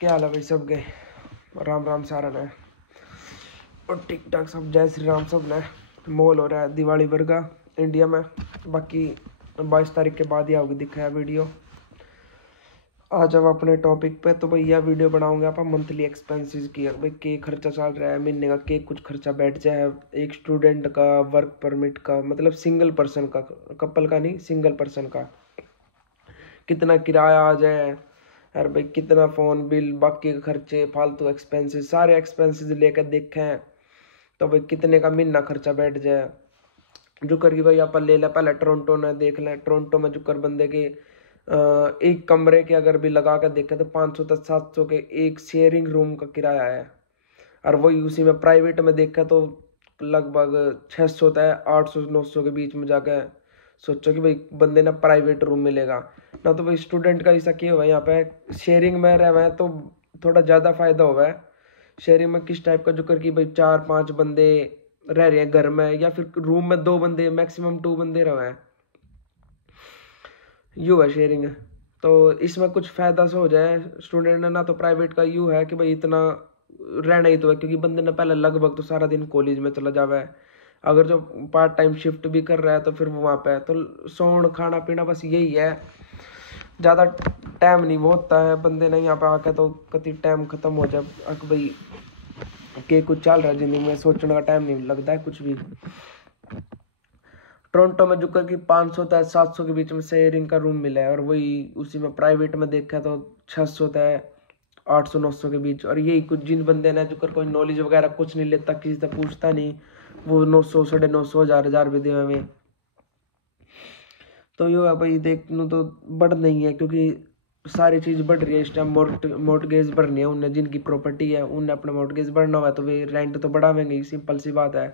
क्या हाल है भाई सब गए। राम राम सारा ने और टिक टाक सब जय श्री राम सब ने। मॉल हो रहा है दिवाली भर का इंडिया में। बाकी 22 तारीख के बाद ही आओगे दिखाया वीडियो। आज हम अपने टॉपिक पे तो भाई यह वीडियो बनाऊंगे आप मंथली एक्सपेंसेस की। भाई के खर्चा चल रहा है महीने का, के कुछ खर्चा बैठ जाए एक स्टूडेंट का, वर्क परमिट का, मतलब सिंगल पर्सन का, कपल का नहीं सिंगल पर्सन का कितना किराया आ जाए यार भाई, कितना फ़ोन बिल, बाकी के खर्चे, फालतू एक्सपेंसेस, सारे एक्सपेंसेस लेकर देखें तो भाई कितने का महीना खर्चा बैठ जाए। जो कर की भाई अपन ले लें, पहले टोरंटो ने देख लें। टोरंटो में जो कर बंदे के एक कमरे के अगर भी लगा कर देखें तो 500 तक 700 के एक शेयरिंग रूम का किराया है। और वही उसी में प्राइवेट में देखा तो लगभग 600 तक 800-900 के बीच में जाके सोचो कि भाई बंदे ना प्राइवेट रूम मिलेगा ना। तो भाई स्टूडेंट का ऐसा क्या हुआ यहाँ पे शेयरिंग में रह है तो थोड़ा ज़्यादा फायदा हुआ है। शेयरिंग में किस टाइप का, जो कर कि भाई 4-5 बंदे रह रहे हैं घर में, या फिर रूम में 2 बंदे मैक्सिमम 2 बंदे रहे हैं, यू है शेयरिंग। तो इसमें कुछ फायदा से हो जाए स्टूडेंट ने ना। तो प्राइवेट का यू है कि भाई इतना रहना ही तो है, क्योंकि बंदे ने पहले लगभग तो सारा दिन कॉलेज में चला जावा है। अगर जो पार्ट टाइम शिफ्ट भी कर रहा है तो फिर वो वहाँ पे है, तो सोन खाना पीना बस यही है। ज़्यादा टाइम नहीं वो होता है बंदे ने यहाँ पे आके, तो कति टाइम ख़त्म हो जाए भाई के कुछ चल रहा है जिंदगी में, सोचने का टाइम नहीं लगता है कुछ भी। टोरंटो में जो कर कि 500 तक 700 के बीच में शेयरिंग का रूम मिला है, और वही उसी में प्राइवेट में देखा तो 600 तक 800-900 के बीच। और यही कुछ जिन बंदे ने जो कर कोई नॉलेज वगैरह कुछ नहीं लेता, किसी से पूछता नहीं, वो 900 950 1000 भी दे में। तो यो है भाई देखने तो बढ़ नहीं है, क्योंकि सारी चीज़ बढ़ रही है इस टाइम। मोर्टगेज बढ़नी है उन्हें, जिनकी प्रॉपर्टी है उन्हें अपना मोर्टगेज बढ़ना हुआ है तो वे रेंट तो बढ़ावेंगे, सिंपल सी बात है।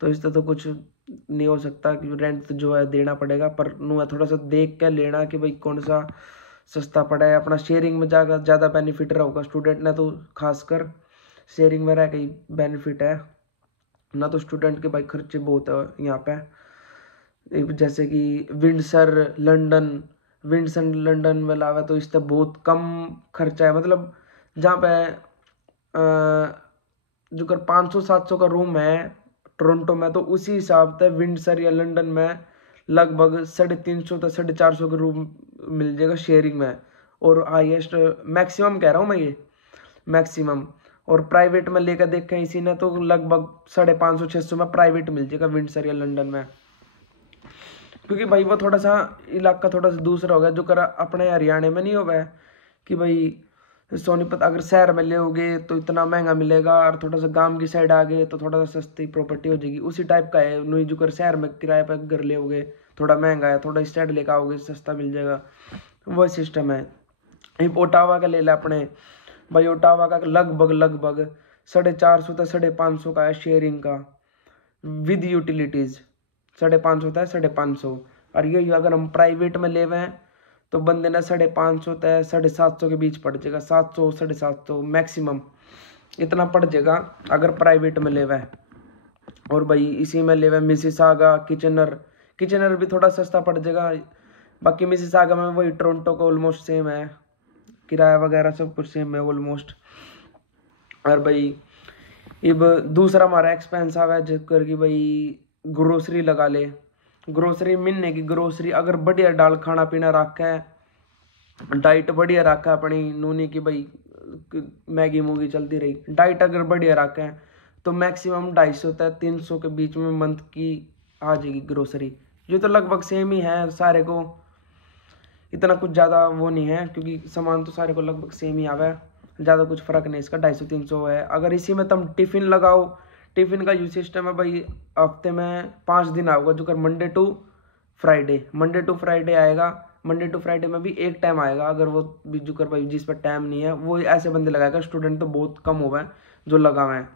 तो इससे तो कुछ नहीं हो सकता कि रेंट तो जो है देना पड़ेगा, पर नु है थोड़ा सा देख के लेना कि भाई कौन सा सस्ता पड़ा है। अपना शेयरिंग में जाकर ज़्यादा बेनिफिट रहेगा स्टूडेंट ने, तो खासकर शेयरिंग में रह के बेनिफिट है ना। तो स्टूडेंट के भाई खर्चे बहुत है यहाँ पे, जैसे कि विंडसर लंदन में लावा तो इससे बहुत कम खर्चा है। मतलब जहाँ पे जो कर 500-700 का रूम है टोरंटो में, तो उसी हिसाब से विंडसर या लंदन में लगभग 350 तक 450 का रूम मिल जाएगा शेयरिंग में। और हाईएस्ट मैक्सिमम कह रहा हूँ मैं, ये मैक्सिमम। और प्राइवेट में लेकर देखें इसी ने तो लगभग 550-600 में प्राइवेट मिल जाएगा विंडसर या लंदन में। क्योंकि भाई वो थोड़ा सा इलाका थोड़ा सा दूसरा होगा, जो कर अपने हरियाणा में नहीं होगा है कि भाई सोनीपत अगर शहर में लोगे तो इतना महंगा मिलेगा, और थोड़ा सा गांव की साइड आ गए तो थोड़ा सा सस्ती प्रॉपर्टी हो जाएगी। उसी टाइप का है नहीं, जो कर शहर में किराए पर घर लोगे थोड़ा महंगा है, थोड़ा स्टैंड लेकर आओगे सस्ता मिल जाएगा, वो सिस्टम है। ओटावा का ले ला अपने भाई, ओटावा का लगभग 450 तक 550 का है शेयरिंग का विद यूटिलिटीज़। 550 था 550। और यही अगर हम प्राइवेट में ले हुए हैं तो बंदे ने 550 तक 750 के बीच पड़ जाएगा, 700 750 मैक्सिमम इतना पड़ जाएगा अगर प्राइवेट में ले हुए हैं। और भाई इसी में ले हुए मिसिसागा किचनर भी थोड़ा सस्ता पड़ जाएगा। बाकी मिसिसागा में वही टोरंटो को ऑलमोस्ट सेम है, किराया वगैरह सब कुछ सेम है ऑलमोस्ट। और भाई अब दूसरा हमारा एक्सपेंस आ है जिक्र कि भाई ग्रोसरी लगा ले। ग्रोसरी महीने की ग्रोसरी अगर बढ़िया डाल खाना पीना रखा है, डाइट बढ़िया रखा है अपनी नूनी की, भाई मैगी मूगी चलती रही, डाइट अगर बढ़िया रखा है तो मैक्सिमम 250 तक 300 के बीच में मंथ की आ जाएगी ग्रोसरी। ये तो लगभग सेम ही है सारे को, इतना कुछ ज़्यादा वो नहीं है, क्योंकि सामान तो सारे को लगभग सेम ही आवा है, ज़्यादा कुछ फ़र्क नहीं इसका, 250-300 है। अगर इसी में तुम टिफ़िन लगाओ, टिफ़िन का यूज सिस्टम है भाई, हफ्ते में 5 दिन आएगा, जो कर मंडे टू फ्राइडे आएगा। मंडे टू फ्राइडे में भी एक टाइम आएगा, अगर वो भी जो कर भाई जिस पर टाइम नहीं है वो ऐसे बंदे लगाएगा। स्टूडेंट तो बहुत कम हुआ है जो लगा हुआ है।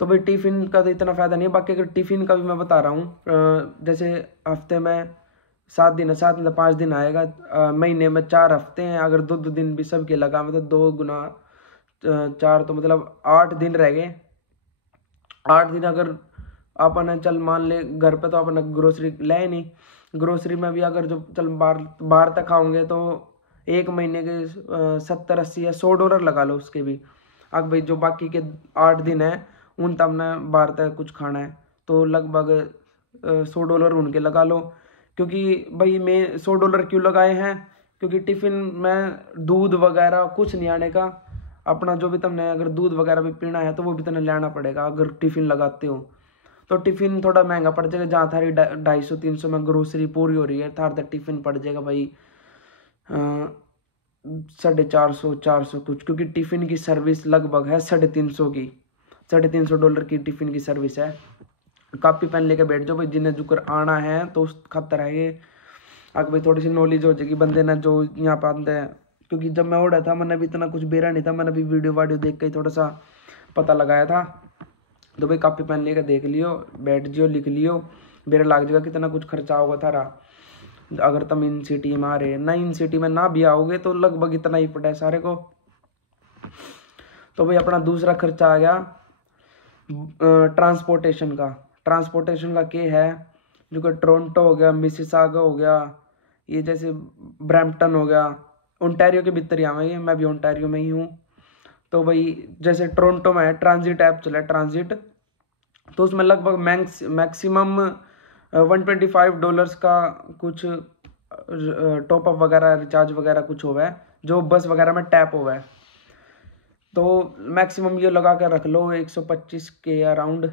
तो भाई टिफ़िन का तो इतना फ़ायदा नहीं है। बाकी अगर टिफ़िन का भी मैं बता रहा हूँ, जैसे हफ्ते में 7 दिन है, 7 मतलब 5 दिन आएगा, महीने में 4 हफ्ते हैं, अगर 2 दिन भी सबके लगा मतलब 2 गुना 4 तो मतलब 8 दिन रह गए। 8 दिन अगर अपन चल मान ले घर पे तो अपन ग्रोसरी ले नहीं, ग्रोसरी में भी अगर जो चल बाहर तक खाओगे तो एक महीने के 70 80 या $100 लगा लो उसके भी। अब भाई जो बाकी के 8 दिन है उन तब ने बाहर तक कुछ खाना है तो लगभग $100 उनके लगा लो। क्योंकि भाई मैं $100 क्यों लगाए हैं, क्योंकि टिफ़िन में दूध वगैरह कुछ नहीं आने का। अपना जो भी तुमने अगर दूध वगैरह भी पीना है तो वो भी तुम्हें लेना पड़ेगा अगर टिफ़िन लगाते हो। तो टिफ़िन थोड़ा महंगा पड़ जाएगा, जहाँ थारी 250-300 में ग्रोसरी पूरी हो रही है, थार तक टिफ़िन पड़ जाएगा भाई 450-400 कुछ, क्योंकि टिफ़िन की सर्विस लगभग है 350 की, $350 की टिफ़िन की सर्विस है। कापी पेन लेके बैठ जाओ भाई, जिन्हें जुकर आना है तो उस खतर है ये। अगर भाई थोड़ी सी नॉलेज हो जाएगी बंदे ने जो यहाँ पे आते हैं, क्योंकि जब मैं उड़ा था मैंने भी इतना कुछ बेरा नहीं था, मैंने भी वीडियो वाडियो देख के थोड़ा सा पता लगाया था। तो भाई कापी पेन लेकर देख लियो, बैठ जियो, लिख लियो, बेरा लाग जाएगा कितना कुछ खर्चा होगा थारा। अगर तुम इन सिटी में आ रहे ना, इन सिटी में ना भी आओगे तो लगभग इतना ही पड़ा है सारे को। तो भाई अपना दूसरा खर्चा आ गया ट्रांसपोर्टेशन का। ट्रांसपोर्टेशन का क्या है, जो कि टोरंटो हो गया, मिसिसागा हो गया, ये जैसे ब्रैम्पटन हो गया, ओंटारियो के भीतर ही आवेंगे, मैं भी ओंटारियो में ही हूँ। तो भाई जैसे टोरंटो में है ट्रांजिट ऐप चला है, ट्रांजिट, तो उसमें लगभग मैक्सिमम $125 का कुछ टॉपअप वगैरह रिचार्ज वगैरह कुछ हुआ है जो बस वगैरह में टैप हुआ है। तो मैक्सिमम ये लगा कर रख लो 125 के अराउंड।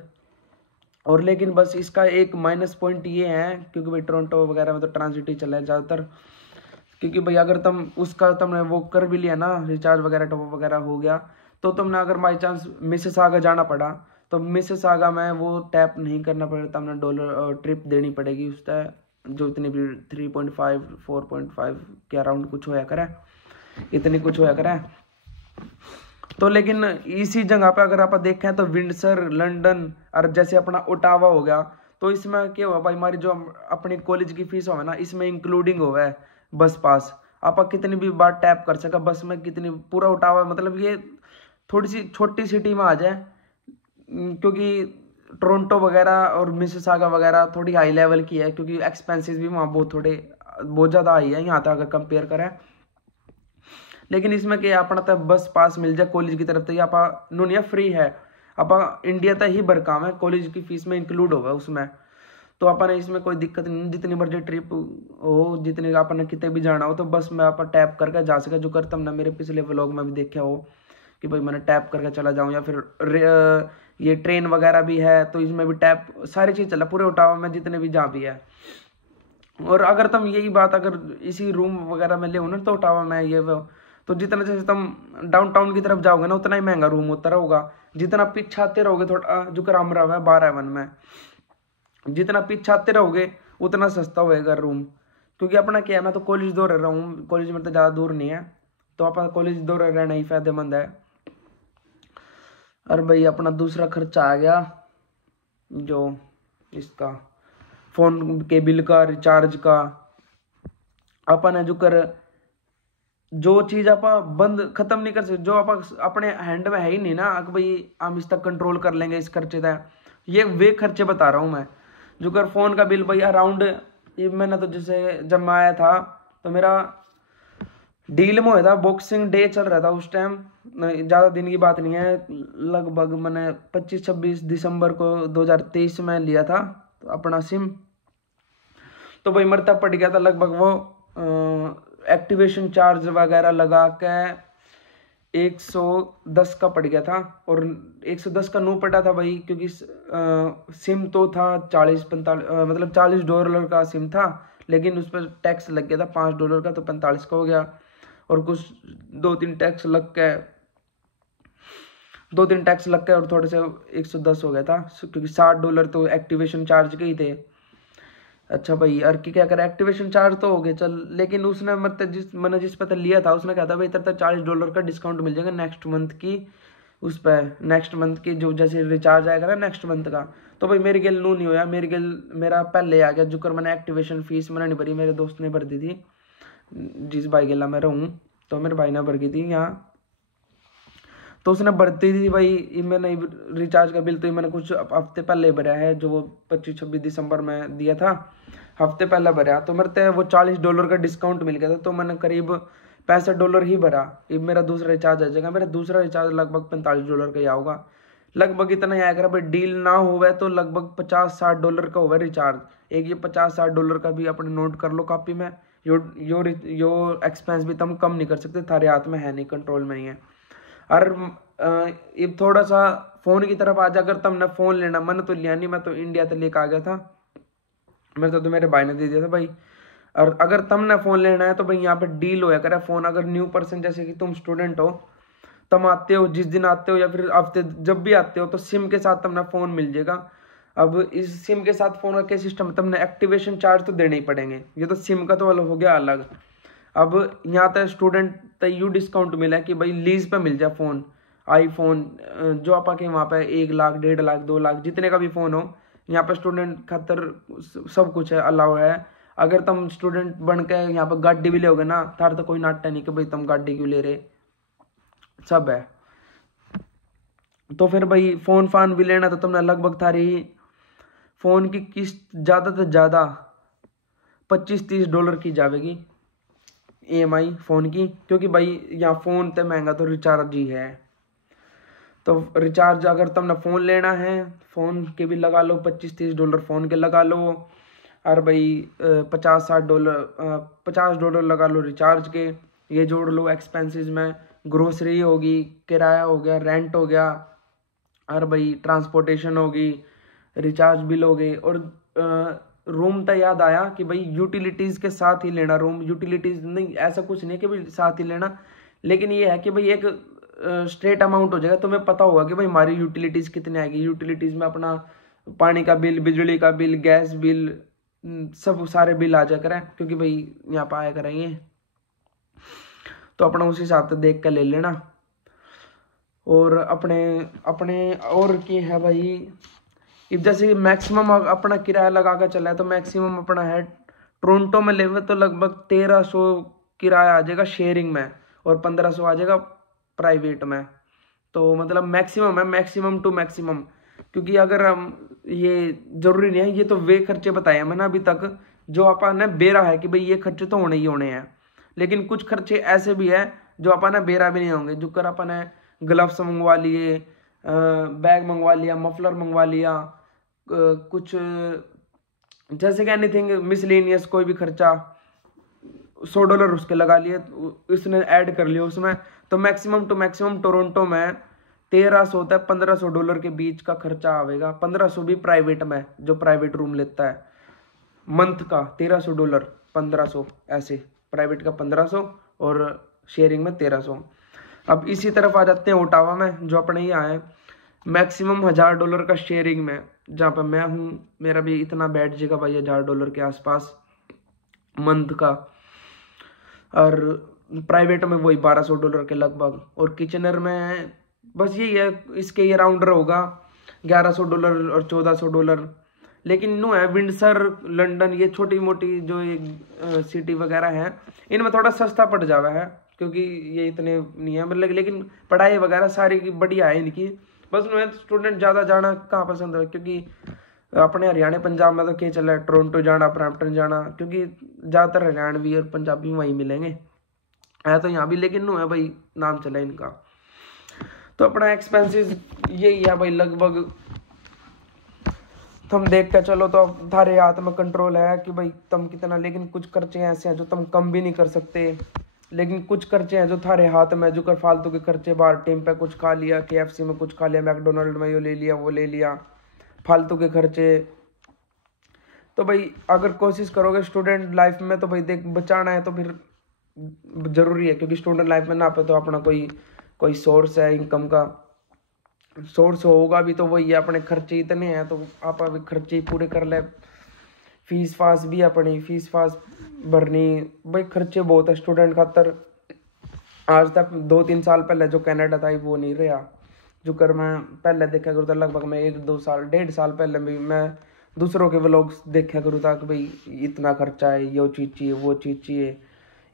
और लेकिन बस इसका एक माइनस पॉइंट ये है, क्योंकि भाई टोरंटो वगैरह में तो ट्रांजिट ही चला है ज़्यादातर, क्योंकि भाई अगर तुमने वो कर भी लिया ना, रिचार्ज वगैरह टॉपअप वगैरह हो गया, तो तुमने अगर बाई चांस मिसिसागा जाना पड़ा तो मिसिसागा में वो टैप नहीं करना पड़ेगा, तुमने डॉलर ट्रिप देनी पड़ेगी उसका, जो इतनी भी 3.5 4.5 के अराउंड कुछ होया करे, इतनी कुछ होया करे। तो लेकिन इसी जगह पे अगर आप देखें तो विंडसर, लंदन और जैसे अपना ओटावा हो गया, तो इसमें क्या हुआ भाई, हमारी जो अपनी कॉलेज की फीस हो ना, इसमें इंक्लूडिंग हुआ है बस पास। आप कितनी भी बार टैप कर सका बस में, कितनी पूरा ओटावा, मतलब ये थोड़ी सी छोटी सिटी में आ जाए, क्योंकि टोरंटो वगैरह और मिसिसागा वगैरह थोड़ी हाई लेवल की है, क्योंकि एक्सपेंसेस भी वहाँ बहुत ज़्यादा हाई है यहाँ तक अगर कंपेयर करें। लेकिन इसमें क्या अपना तक बस पास मिल जाए कॉलेज की तरफ से, आप नोनिया फ्री है, आप इंडिया तक ही भरकाम है, कॉलेज की फीस में इंक्लूड होगा उसमें। तो अपने इसमें कोई दिक्कत नहीं, जितनी मर्जी ट्रिप हो, जितने अपने कितने भी जाना हो तो बस में आप टैप करके जा सके, जो करता हमने मेरे पिछले व्लॉग में भी देखा हो कि भाई मैंने टैप करके चला जाऊँ। या फिर ये ट्रेन वगैरह भी है तो इसमें भी टैप, सारी चीज़ चला पूरे ओटावा में जितने भी जहाँ भी है। और अगर तुम यही बात अगर इसी रूम वगैरह में ले हो ना तो ओटावा में ये वो, तो जितना जैसे तुम डाउनटाउन की तरफ जाओगे ना उतना ही महंगा रूम होता होगा, जितना पीछे आते रहोगे थोड़ा जो कराम रहा है 12 में, जितना पीछे आते रहोगे उतना सस्ता होएगा रूम। क्योंकि अपना क्या है, मैं तो कॉलेज दूर रह रहा हूँ, कॉलेज में तो ज़्यादा दूर नहीं है, तो अपना कॉलेज दूर रहना ही फायदेमंद है। और भाई अपना दूसरा खर्चा आ गया जो इसका फ़ोन के बिल का, रिचार्ज का। अपन है जो कर जो चीज़ आप बंद खत्म नहीं कर सकते, जो आप अपने हैंड में है ही नहीं ना कि भाई हम इस तक कंट्रोल कर लेंगे इस खर्चे तक, ये वे खर्चे बता रहा हूँ मैं। जो कर फ़ोन का बिल भाई अराउंड, ये मैंने तो जैसे जब मैं आया था तो मेरा डील में हुआ था, बॉक्सिंग डे चल रहा था उस टाइम, ज़्यादा दिन की बात नहीं है, लगभग मैंने 25-26 दिसंबर को 2023 में लिया था तो अपना सिम। तो भाई मेरे तब पड़ गया था लगभग वो एक्टिवेशन चार्ज वगैरह लगा के 110 का पड़ गया था। और 110 का नू पड़ा था भाई, क्योंकि सिम तो था 40-45 मतलब $40 का सिम था, लेकिन उस पर टैक्स लग गया था $5 का, तो 45 का हो गया। और कुछ 2-3 टैक्स लग के और थोड़े से 110 हो गया था, क्योंकि $60 तो एक्टिवेशन चार्ज के ही थे। अच्छा भाई यार की क्या करे, एक्टिवेशन चार्ज तो हो गए चल, लेकिन उसने मतलब मैंने जिस पे लिया था उसने कहा था भाई इतना $40 का डिस्काउंट मिल जाएगा नेक्स्ट मंथ की, उस पर नेक्स्ट मंथ की जो जैसे रिचार्ज आएगा ना नेक्स्ट मंथ का। तो भाई मेरे गिल नू नहीं होया, मेरा पहले आ गया, जो कर मैंने एक्टिवेशन फीस मैंने नहीं भरी, मेरे दोस्त ने भर दी थी, जिस भाई गिला मैं रहूँ तो मेरे भाई ने भर गई थी यहाँ, तो उसने भरती थी भाई। मैंने रिचार्ज का बिल तो मैंने कुछ हफ्ते पहले भरा है, जो वो 25-26 दिसंबर में दिया था, हफ्ते पहले भरा, तो मेरे वो $40 का डिस्काउंट मिल गया था, तो मैंने करीब $65 ही भरा, ये मेरा दूसरा रिचार्ज आ जाएगा। मेरा दूसरा रिचार्ज लगभग $45 का ही आऊगा, लगभग इतना ही आएगा भाई। डील ना होवे तो लगभग $50-60 का होगा रिचार्ज। एक ये $50-60 का भी अपने नोट कर लो कॉपी में। यो एक्सपेंस भी तुम कम नहीं कर सकते, थारे हाथ में है नहीं, कंट्रोल में नहीं है। और ये थोड़ा सा फोन की तरफ आ जा, अगर तुमने फोन लेना, मन तो लिया नहीं, मैं तो इंडिया से लेकर आ गया था, मेरे तो मेरे भाई ने दे दिया था भाई। और अगर तुमने फोन लेना है तो भाई यहाँ पे डील होया करे फोन। अगर न्यू पर्सन, जैसे कि तुम स्टूडेंट हो, तुम आते हो जिस दिन आते हो या फिर हफ्ते जब भी आते हो, तो सिम के साथ तुमने फोन मिल जाएगा। अब इस सिम के साथ फोन का क्या सिस्टम है, तुमने एक्टिवेशन चार्ज तो देने ही पड़ेंगे, ये तो सिम का तो अलग हो गया अलग। अब यहाँ तक स्टूडेंट तक यू डिस्काउंट मिला है कि भाई लीज पे मिल जाए फोन, आईफोन जो आपा के वहाँ पे 1 लाख 1.5 लाख 2 लाख जितने का भी फोन हो, यहाँ पे स्टूडेंट खातर सब कुछ है, अलाउ है। अगर तुम स्टूडेंट बन के यहाँ पे गाड़ी भी लोगे ना, थार तो कोई नाटक नहीं कि भाई तुम गाड़ी क्यों ले रहे, सब है। तो फिर भाई फोन फान भी लेना तो तुमने लगभग थारी फोन की किस्त ज़्यादा से ज़्यादा $25-30 की जाएगी EMI फ़ोन की, क्योंकि भाई यहाँ फ़ोन तो महंगा तो रिचार्ज ही है। तो रिचार्ज अगर तुमने फ़ोन लेना है, फ़ोन के भी लगा लो, $25-30 फ़ोन के लगा लो, और भाई $50-60 लगा लो रिचार्ज के। ये जोड़ लो एक्सपेंसेस में, ग्रोसरी होगी, किराया हो गया, रेंट हो गया, और भाई ट्रांसपोर्टेशन होगी, रिचार्ज बिल हो गए। और रूम तो याद आया कि भाई यूटिलिटीज़ के साथ ही लेना रूम, यूटिलिटीज़ नहीं ऐसा कुछ नहीं कि भाई साथ ही लेना, लेकिन ये है कि भाई एक स्ट्रेट अमाउंट हो जाएगा, तुम्हें पता होगा कि भाई हमारी यूटिलिटीज़ कितनी आएगी। यूटिलिटीज़ में अपना पानी का बिल, बिजली का बिल, गैस बिल, सब सारे बिल आ जा करें, क्योंकि भाई यहाँ पर आया करेंगे, तो अपना उस हिसाब से देख कर ले लेना। और अपने अपने और की है भाई, जैसे मैक्सिमम अपना किराया लगा कर चला है, तो मैक्सिमम अपना है टोरंटो में लेवे तो लगभग 1300 किराया आ जाएगा शेयरिंग में, और 1500 आ जाएगा प्राइवेट में। तो मतलब मैक्सिमम है, मैक्सिमम टू मैक्सिमम। क्योंकि अगर हम ये जरूरी नहीं है, ये तो वे खर्चे बताए हैं मैंने अभी तक जो अपन ने बेरा है कि भाई ये खर्चे तो होने ही होने हैं, लेकिन कुछ खर्चे ऐसे भी है जो अपन ने बेरा भी नहीं होंगे। जो कर अपन ने ग्लव्स मंगवा लिए, बैग मंगवा लिया, मफलर मंगवा लिया, कुछ जैसे कि एनीथिंग मिसलेनियस कोई भी खर्चा $100 उसके लगा लिए, उसने ऐड कर लिया उसमें, तो मैक्सिमम टू मैक्सिमम टोरंटो में 1300 से $1500 के बीच का खर्चा आवेगा। 1500 भी प्राइवेट में, जो प्राइवेट रूम लेता है मंथ का $1300, 1500 ऐसे, प्राइवेट का 1500 और शेयरिंग में 1300। अब इसी तरफ आ जाते हैं ओटावा में, जो अपने ही आए, मैक्सिमम $1000 का शेयरिंग में, जहाँ पर मैं हूँ मेरा भी इतना बैठ जाएगा भाई $1000 के आसपास मंथ का। और प्राइवेट में वही $1200 के लगभग, और किचनर में बस यही है, इसके ये राउंडर होगा $1100 और $1400। लेकिन नो है विंडसर, लंदन, ये छोटी मोटी जो ये सिटी वगैरह है, इनमें थोड़ा सस्ता पड़ जावा है, क्योंकि ये इतने नहीं है मतलब। लेकिन पढ़ाई वगैरह सारी बढ़िया है इनकी, बस नो है स्टूडेंट ज़्यादा जाना कहाँ पसंद है, क्योंकि अपने हरियाणा पंजाब में तो क्या चला है, टोरंटो जाना, ब्रैम्पटन जाना, क्योंकि ज़्यादातर हरियाणवी और पंजाबी वहीं मिलेंगे, है तो यहाँ भी, लेकिन नो है भाई नाम चला है इनका। तो अपना एक्सपेंसेस यही है भाई लगभग, तुम देख कर चलो तो अब थारे हाथ में कंट्रोल है कि भाई तुम कितना। लेकिन कुछ खर्चे ऐसे हैं जो तुम कम भी नहीं कर सकते, लेकिन कुछ खर्चे हैं जो थारे हाथ में, जो कर फालतू के खर्चे, बाहर टीम पे कुछ खा लिया, KFC में कुछ खा लिया, मैकडोनल्ड में ये ले लिया वो ले लिया, फालतू के खर्चे। तो भाई अगर कोशिश करोगे स्टूडेंट लाइफ में, तो भाई देख बचाना है तो फिर जरूरी है, क्योंकि स्टूडेंट लाइफ में ना पे तो अपना कोई सोर्स है इनकम का, सोर्स होगा भी तो वही है, अपने खर्चे इतने हैं तो आप अभी खर्चे ही पूरे कर ले। फीस फास भी अपनी फीस फास भरनी, भाई खर्चे बहुत है स्टूडेंट खातर। आज तक 2-3 साल पहले जो कनाडा था वो नहीं रहा, जो कर मैं पहले देखा करूँ था, लगभग मैं 1-2 साल 1.5 साल पहले भी मैं दूसरों के व्लॉग्स देखा करूँ था कि भाई इतना खर्चा है, ये चीज़ चाहिए वो चीज़ चाहिए,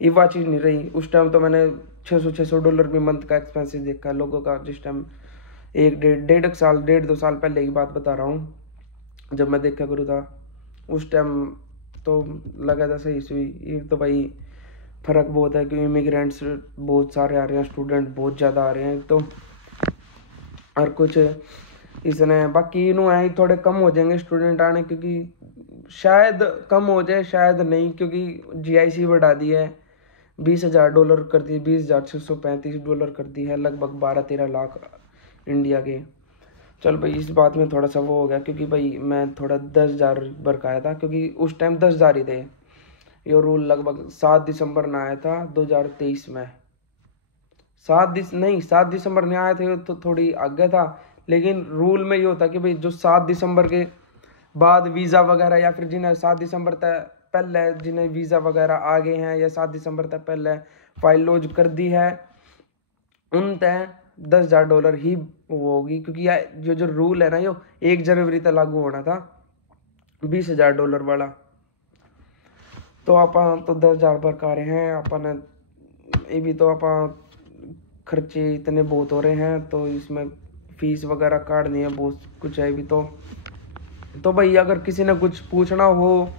ये वह चीज़ नहीं रही। उस टाइम तो मैंने $600 भी मंथ का एक्सपेंसिव देखा लोगों का, जिस टाइम 1-1.5 साल पहले की बात बता रहा हूँ, जब मैं देखा करूँ था उस टाइम तो लगा था सही सुई। ये तो भाई फ़र्क बहुत है, क्योंकि इमिग्रेंट्स बहुत सारे आ रहे हैं, स्टूडेंट बहुत ज़्यादा आ रहे हैं तो। और कुछ इसने बाकी इन्हों है थोड़े कम हो जाएंगे स्टूडेंट आने, क्योंकि शायद कम हो जाए शायद नहीं, क्योंकि GIC बढ़ा दी है, $20,000 कर दी, $20,635 कर दी है, लगभग 12-13 लाख इंडिया के। चल भाई इस बात में थोड़ा सा वो हो गया, क्योंकि भाई मैं थोड़ा 10,000 बरकाया था, क्योंकि उस टाइम 10,000 ही थे। ये रूल लगभग 7 दिसंबर में आया था 2023 में। 7 दिसंबर में आया था तो थोड़ी आगे था, लेकिन रूल में ये होता कि भाई जो 7 दिसंबर के बाद वीज़ा वगैरह, या फिर जिन्हें 7 दिसंबर तक पहले जिन्हें वीज़ा वगैरह आ गए हैं, या 7 दिसंबर तक पहले फाइल लॉन्च कर दी है, उन तय $10,000 ही वो होगी, क्योंकि यार जो रूल है ना, यो 1 जनवरी तक लागू होना था, $20,000 वाला। तो आप तो 10,000 बरकारे हैं अपन, ये भी तो आप खर्चे इतने बहुत हो रहे हैं, तो इसमें फीस वगैरह काटनी है, बहुत कुछ है भी तो भाई अगर किसी ने कुछ पूछना हो,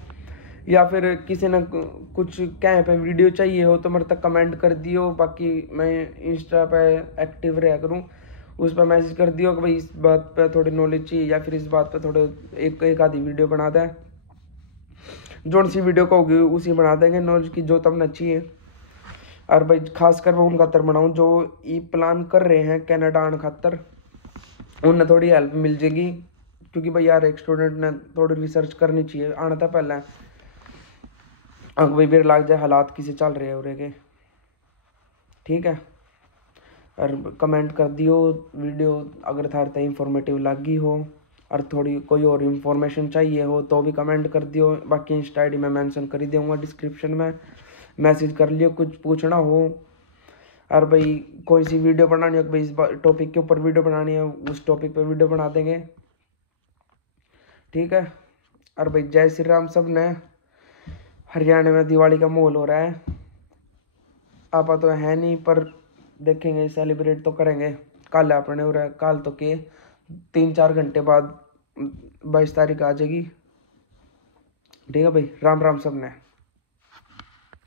या फिर किसी ने कुछ कहीं पे वीडियो चाहिए हो, तो मेरे तक कमेंट कर दियो। बाकी मैं इंस्टा पे एक्टिव रहा करूँ, उस पर मैसेज कर दियो कि भाई इस बात पे थोड़ी नॉलेज चाहिए, या फिर इस बात पे थोड़े एक आधी वीडियो बना दें, जो सी वीडियो को होगी उसी बना देंगे, नॉलेज की जो तब चाहिए। और भाई खासकर मैं उन खातर बनाऊँ जो ई प्लान कर रहे हैं कनाडा आने खातर, उन्हें थोड़ी हेल्प मिल जाएगी, क्योंकि भाई यार एक स्टूडेंट ने थोड़ी रिसर्च करनी चाहिए आना था पहले, भाई मेरे लाग जाए हालात किसे चल रहे हैं उरे के। ठीक है, और कमेंट कर दियो वीडियो अगर थारे तक इंफॉर्मेटिव लगी हो, और थोड़ी कोई और इन्फॉर्मेशन चाहिए हो तो भी कमेंट कर दियो। बाकी इंस्टा ID मैं मेंशन कर ही दूँगा डिस्क्रिप्शन में, मैसेज कर लियो कुछ पूछना हो। और भाई कोई सी वीडियो बनानी है, भाई इस टॉपिक के ऊपर वीडियो बनानी है, उस टॉपिक पे वीडियो बना देंगे। ठीक है, और भाई जय श्री राम सब ने। हरियाणा में दिवाली का माहौल हो रहा है, आपा तो है नहीं पर देखेंगे, सेलिब्रेट तो करेंगे। कल अपने हो रहा है, कल तो के 3-4 घंटे बाद 22 तारीख आ जाएगी। ठीक है भाई, राम राम सब ने।